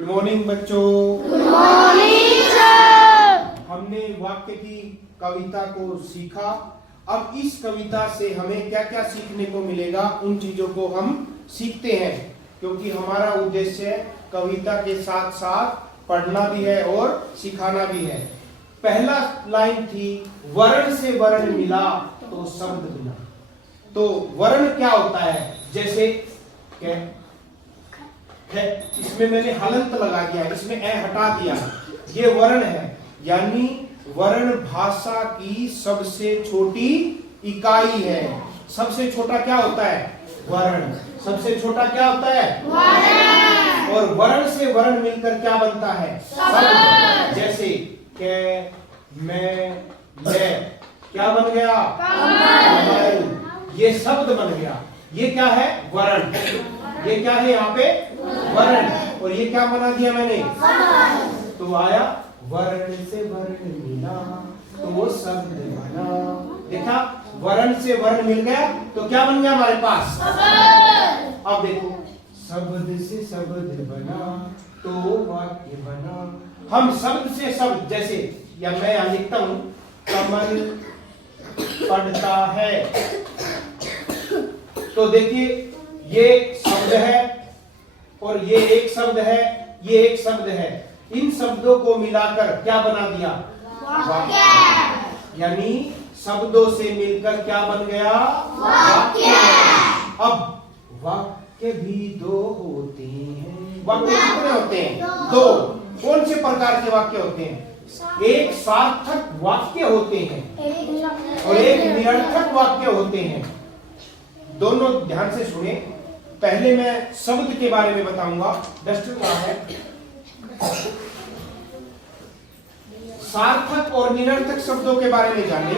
Good morning बच्चों। Good morning sir. हमने वाक्य की कविता को सीखा। अब इस कविता से हमें क्या क्या सीखने को मिलेगा, उन चीजों को हम सीखते हैं, क्योंकि हमारा उद्देश्य कविता के साथ साथ पढ़ना भी है और सिखाना भी है। पहला लाइन थी, वर्ण से वर्ण मिला तो शब्द मिला। तो वर्ण क्या होता है? जैसे क्या है, इसमें मैंने हलंत लगा दिया, इसमें ए हटा दिया, ये वर्ण है। यानी वर्ण भाषा की सबसे छोटी इकाई है। सबसे छोटा क्या होता है? वर्ण। सबसे छोटा क्या होता है? वर्ण। और वर्ण से वर्ण मिलकर क्या बनता है? शब्द। जैसे के, मैं, ले, क्या बन गया? कमल। ये शब्द बन गया। ये क्या है? वर्ण। ये क्या है यहाँ पे? वर्ण। और ये क्या बना दिया मैंने? तो आया वर्ण से वर्ण मिला तो वो शब्द बना। देखा, वर्ण से वर्ण मिल गया तो क्या बन गया हमारे पास? अब देखो, शब्द से शब्द बना तो वाक्य बना। हम शब्द से शब्द, जैसे या मैं यहाँ लिखता हूं, कमल पढ़ता है, तो देखिए ये शब्द है और ये एक शब्द है, ये एक शब्द है। इन शब्दों को मिलाकर क्या बना दिया? वाक्य। यानी शब्दों से मिलकर क्या बन गया? वाक्य। अब वाक्य भी दो होते हैं। वाक्य कितने होते हैं? दो। कौन से प्रकार के वाक्य होते हैं? एक सार्थक वाक्य होते हैं और एक निरर्थक वाक्य होते हैं। दोनों ध्यान से सुने। पहले मैं शब्द के बारे में बताऊंगा। डस्टर क्या है? सार्थक और निरर्थक शब्दों के बारे में जाने।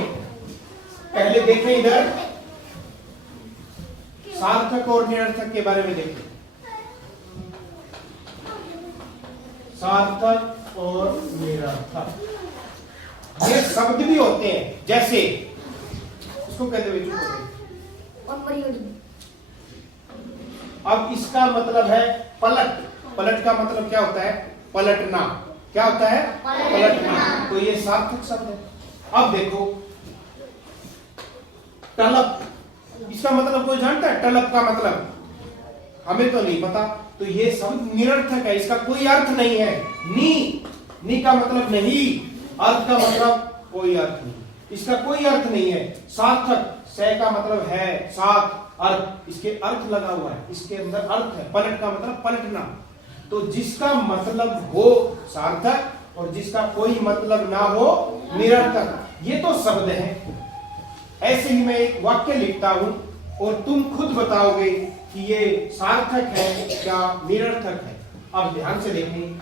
पहले देखें इधर, सार्थक और निरर्थक के बारे में देखें। सार्थक और निरर्थक ये शब्द भी होते हैं। जैसे इसको कहते हुए, अब इसका मतलब है पलट। पलट का मतलब क्या होता है? पलटना। क्या होता है? पलटना। तो ये सार्थक शब्द है। अब देखो, टलप, इसका मतलब कोई जानता है? टलप का मतलब हमें तो नहीं पता। तो ये शब्द निरर्थक है, इसका कोई अर्थ नहीं है। नी का मतलब नहीं, अर्थ का मतलब कोई अर्थ नहीं, इसका कोई अर्थ नहीं है। सार्थक, से का मतलब है, साथ, अर्थ, इसके अर्थ लगा हुआ है, इसके अंदर अर्थ है। पलट का मतलब पलटना। तो जिसका मतलब हो सार्थक और जिसका कोई मतलब ना हो निरर्थक। ये तो शब्द है। ऐसे ही मैं एक वाक्य लिखता हूं और तुम खुद बताओगे कि ये सार्थक है या निरर्थक है। अब ध्यान से देखें।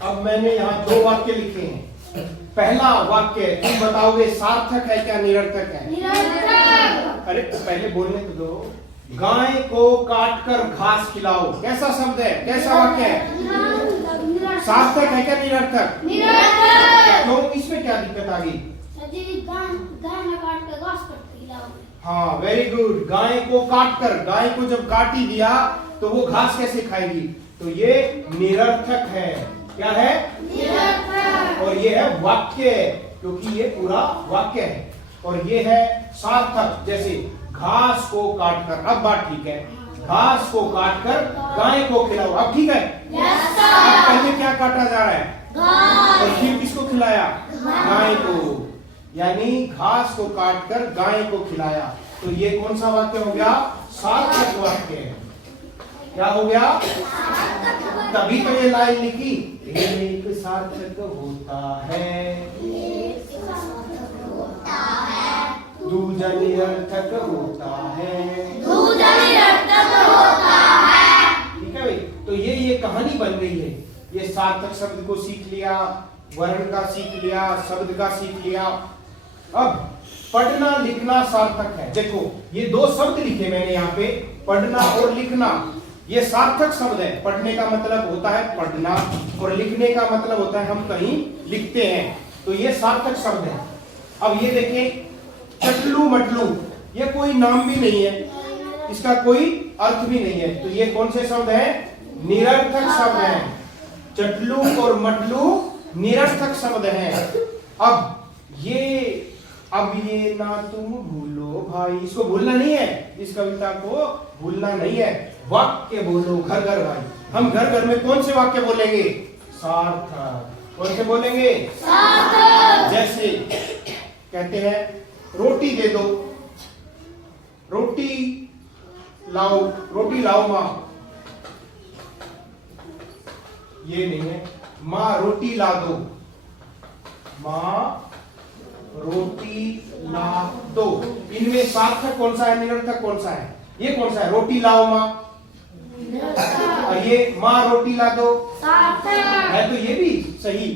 अब मैंने यहाँ दो वाक्य लिखे हैं। पहला वाक्य तुम बताओगे सार्थक है क्या निरर्थक है? निरर्थक। अरे पहले बोलने तो दो। गाय को काटकर घास खिलाओ, कैसा शब्द है? कैसा वाक्य है? सार्थक है क्या निरर्थक? निरर्थक। क्यों, इसमें क्या दिक्कत आ गई? हाँ, वेरी गुड। गाय को काटकर, गाय को जब काट ही दिया तो वो घास कैसे खाएगी? तो ये निरर्थक है। क्या है? निरर्थक। और ये है वाक्य, क्योंकि ये पूरा वाक्य है। और ये है सार्थक। जैसे घास को काटकर, अब बात ठीक है, घास को काटकर गाय को खिलाओ। अब ठीक है? अब पहले क्या काटा जा रहा है? और फिर किसको खिलाया? गाय को। यानी घास को काटकर गाय को खिलाया। तो ये कौन सा वाक्य हो गया? सार्थक वाक्य। क्या हो गया? तभी तो ये लाइन लिखी, एक सार्थक होता है, दूजा निरर्थक होता है। ठीक है भाई? तो ये कहानी बन गई है। ये सार्थक शब्द को सीख लिया, वर्ण का सीख लिया, शब्द का सीख लिया। अब पढ़ना लिखना सार्थक है। देखो ये दो शब्द लिखे मैंने यहाँ पे, पढ़ना और लिखना, ये सार्थक शब्द है। पढ़ने का मतलब होता है पढ़ना और लिखने का मतलब होता है हम कहीं लिखते हैं, तो ये सार्थक शब्द है। अब ये देखें चटलू मटलू, ये कोई नाम भी नहीं है, इसका कोई अर्थ भी नहीं है, तो ये कौन से शब्द है? निरर्थक शब्द है। चटलू और मटलू निरर्थक शब्द है। अब ये ना तुम भूलो भाई, इसको भूलना नहीं है, इस कविता को भूलना नहीं है। वाक्य बोलो घर घर भाई, हम घर घर में कौन से वाक्य बोलेंगे? सार्थक। कौन से बोलेंगे? सार्थक। जैसे कहते हैं रोटी दे दो, रोटी लाओ माँ, ये नहीं है। माँ रोटी ला दो, माँ रोटी ला दो, इनमें सार्थक कौन सा है, निरर्थक कौन सा है? ये कौन सा है? रोटी लाओ माँ, और ये माँ रोटी ला दो है, तो ये भी सही,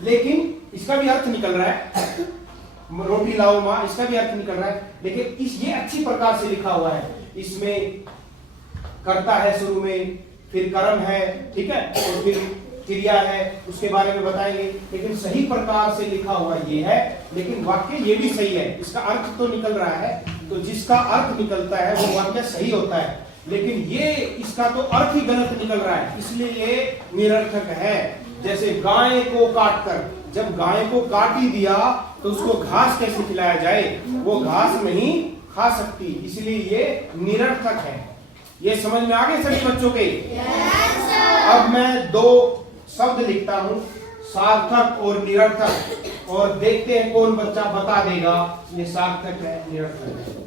लेकिन इसका भी अर्थ निकल रहा है। रोटी लाओ माँ, इसका भी अर्थ निकल रहा है, लेकिन ये अच्छी प्रकार से लिखा हुआ है। इसमें कर्ता है शुरू में, फिर कर्म है, ठीक है, और फिर क्रिया है, उसके बारे में बताएंगे, लेकिन सही प्रकार से लिखा हुआ ये है। लेकिन वाक्य ये भी सही है, इसका अर्थ तो निकल रहा है, तो जिसका अर्थ निकलता है वो वाक्य सही होता है, लेकिन ये इसका तो अर्थ ही गलत निकल रहा है, इसलिए ये निरर्थक है। जैसे गाय को काटकर, जब गाय को काट ही दिया तो उसको घास कैसे खिलाया जाए? वो घास नहीं खा सकती, इसलिए ये निरर्थक है। ये समझ में आ गए सभी बच्चों के? अब मैं दो शब्द लिखता हूं, सार्थक और निरर्थक, और देखते हैं कौन बच्चा बता देगा ये सार्थक है निरर्थक है।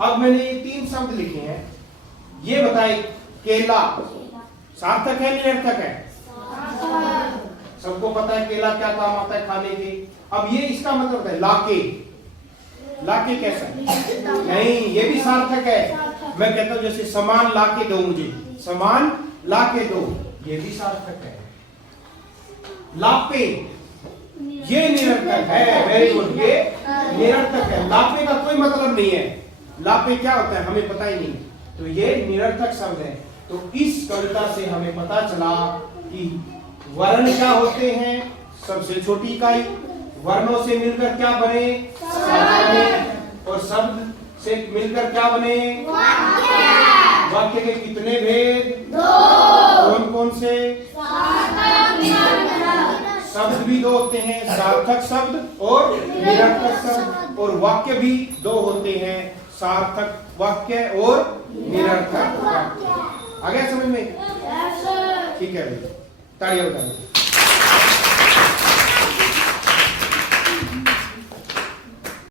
अब मैंने ये तीन शब्द लिखे हैं, ये बताए केला सार्थक है निरर्थक है? सबको पता है केला क्या काम आता है खाने के। अब ये इसका मतलब है लाके, लाके कैसा है? नहीं, ये भी सार्थक है। मैं कहता हूं जैसे सामान लाके दो मुझे, सामान लाके दो, ये भी सार्थक है। लापे, ये निरर्थक है। वेरी गुड, ये निरर्थक है। लापे का कोई मतलब नहीं है, लापे क्या होता है हमें पता ही नहीं, तो ये निरर्थक शब्द है। तो इस कविता से हमें पता चला कि वर्ण क्या होते हैं, सबसे छोटी इकाई, वर्णों से मिलकर क्या बने? शब्द, और शब्द से मिलकर क्या बने? वाक्य के कितने भेद? कौन कौन से? शब्द भी दो होते हैं, सार्थक शब्द और निरर्थक शब्द, और वाक्य भी दो होते हैं, सार्थक वाक्य और निरर्थक वाक्य। आ गया समझ में? ठीक है भाई, तालियां बजाओ।